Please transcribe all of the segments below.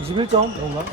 21점 뭔가?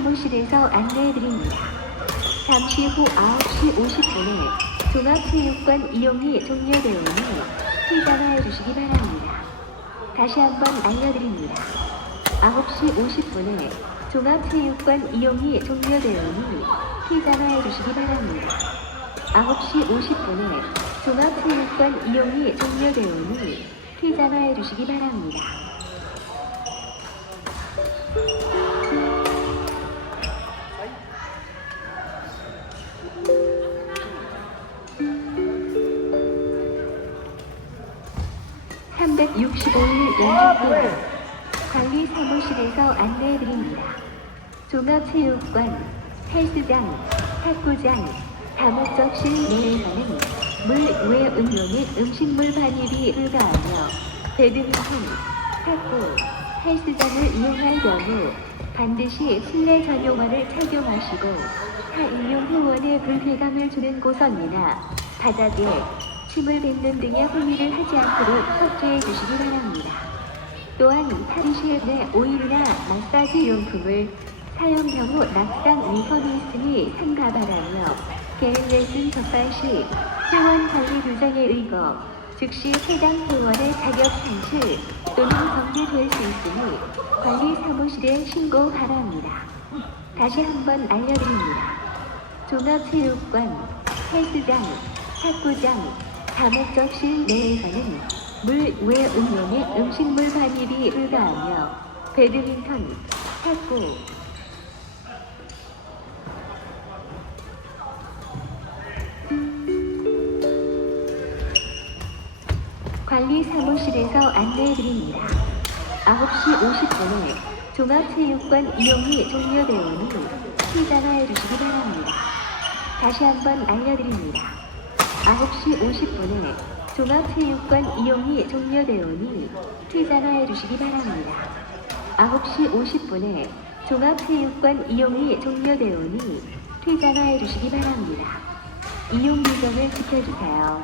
사무실에서 안내해드립니다. 잠시 후 9시 50분에 종합체육관 이용이 종료되오니 퇴장하여 주시기 바랍니다. 다시 한번 알려드립니다. 9시 50분에 종합체육관 이용이 종료되오니 퇴장하여 주시기 바랍니다. 9시 50분에 종합체육관 이용이 종료되오니 퇴장하여 주시기 바랍니다. 365일 연중 관리 사무실에서 안내해드립니다. 종합체육관, 헬스장, 탁구장, 다목적실 내에서는 물 외 음료 및 음식물 반입이 불가하며 배드민턴, 탁구, 헬스장을 이용할 경우 반드시 실내 전용화를 착용하시고 타인용 회원의 불쾌감을 주는 고성이나 바닥에 침을 뱉는 등의 행위를 하지 않도록 협조해 주시기 바랍니다. 또한 탈의실 내 오일이나 마사지 용품을 사용 경우 낙상 위험이 있으니 삼가 바라며 개인 레슨 접발 시 회원 관리 규정에 의거 즉시 해당 회원의 자격 상실 또는 정지될 수 있으니 관리 사무실에 신고 바랍니다. 다시 한번 알려드립니다. 종합체육관, 헬스장, 탁구장, 다목적실 내에서는 물외 음료 및 음식물 반입이 불가하며 배드민턴, 탁구, 관리 사무실에서 안내해드립니다. 9시 50분에 종합체육관 이용이 종료되오니 퇴장하여 주시기 바랍니다. 다시 한번 알려드립니다. 9시 50분에 종합체육관 이용이 종료되오니 퇴장하여 주시기 바랍니다. 9시 50분에 종합체육관 이용이 종료되오니 퇴장하여 주시기 바랍니다. 이용 규정을 지켜주세요.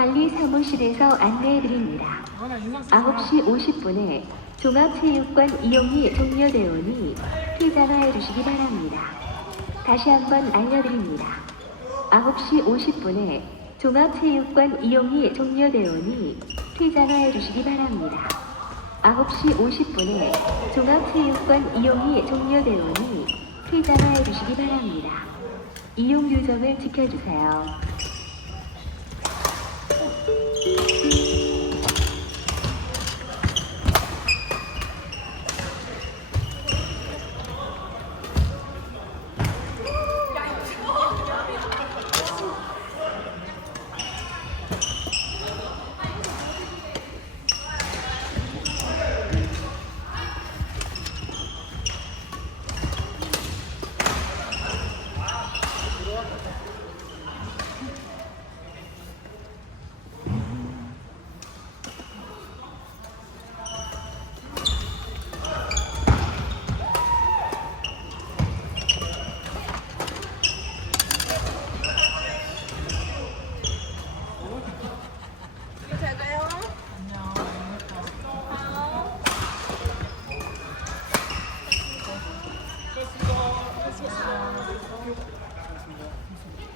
관리 사무실에서 안내해드립니다. 9시 50분에 종합체육관 이용이 종료되오니 퇴장하여 주시기 바랍니다. 다시 한번 알려드립니다. 9시 50분에 종합체육관 이용이 종료되오니 퇴장하여 주시기 바랍니다. 9시 50분에 종합체육관 이용이 종료되오니 퇴장하여 주시기 바랍니다. 이용 규정을 지켜주세요.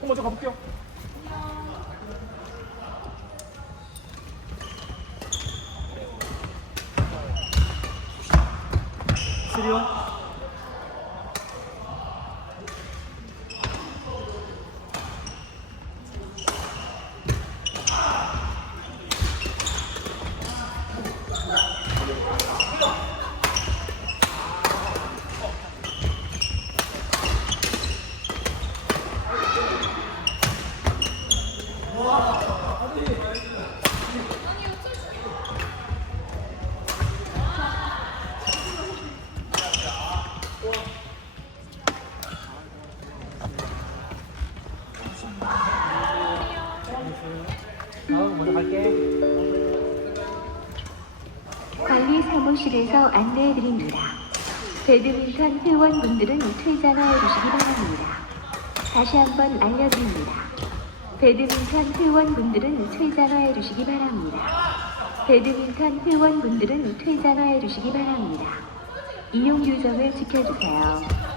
먼저 가볼게요. 관리 사무실에서 안내해 드립니다. 배드민턴 회원분들은 퇴장하여 주시기 바랍니다. 다시 한번 알려드립니다. 배드민턴 회원분들은 퇴장하여 주시기 바랍니다. 배드민턴 회원분들은 퇴장하여 주시기 바랍니다. 이용 규정을 지켜주세요.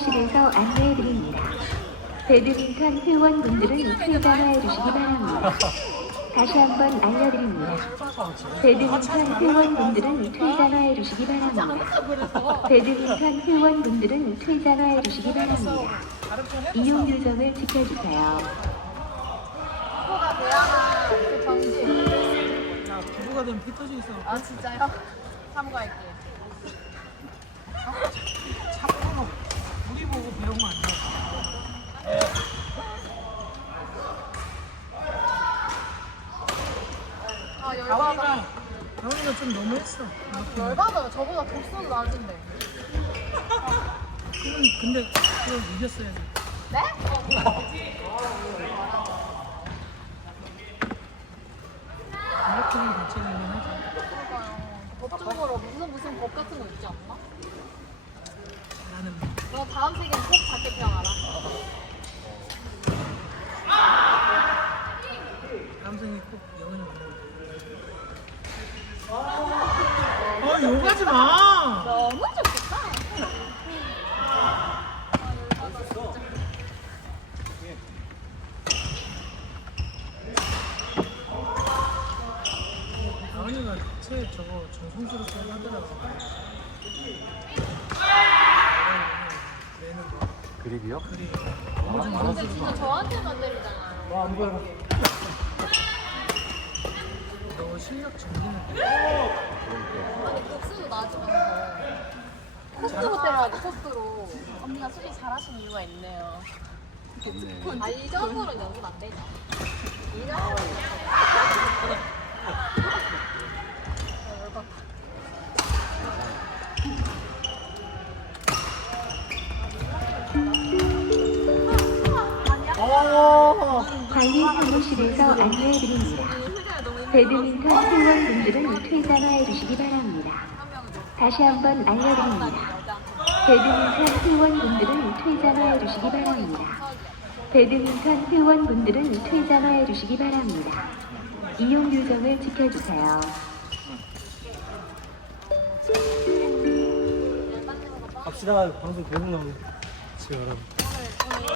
사무실에서 안내해 드립니다. 배드민턴 회원분들은 퇴장하여 주시기 바랍니다. 다시 한번 알려드립니다. 배드민턴 회원분들은 퇴장하여 주시기 바랍니다. 배드민턴 회원분들은 퇴장하여 주시기 바랍니다. 이용 규정을 지켜주세요. 부부가 정신. 되면 피 터져 있어. 아 진짜요? 참고할게요. 자꾸 우리 보고 배운 거 아니야? 아 열받아. 다운이가 좀 너무했어. 열받아요. 저보다 독소도 낮은데. 그건 근데 그걸 이겼어야지. 네? 이렇게는 괜찮으면 하지. 그러니까요. 법적으로 무슨 무슨 법 같은 거 있지 않나? 나는 너 다음 세계는 꼭 작게 태어나라. 다음 생에 꼭 영원히 만나. 아, 욕하지 마. 너무 좋겠다. 다운이가 체 저거 정성스럽게 하더라고. 얘는 뭐 그립이요? 그리 너무 좀 근데 진짜 저한테만 때리잖아요. 와안 보여. 너 실력 정리는 아니 독수도 낮으면서 코스로 때려야지 코스로. 언니가 수비 잘하시는 이유가 있네요. 아이 정도는 연습 안 되죠. 이 정도는 관리 사무실에서 안내해 드립니다. 배드민턴 회원분들은 퇴장하여 주시기 바랍니다. 다시 한번 알려드립니다. 배드민턴 회원분들은 퇴장하여 주시기 바랍니다. 배드민턴 회원분들은 퇴장하여 주시기 바랍니다. 이용 규정을 지켜주세요. 갑시다 방송 계속 나오네 지금 여러분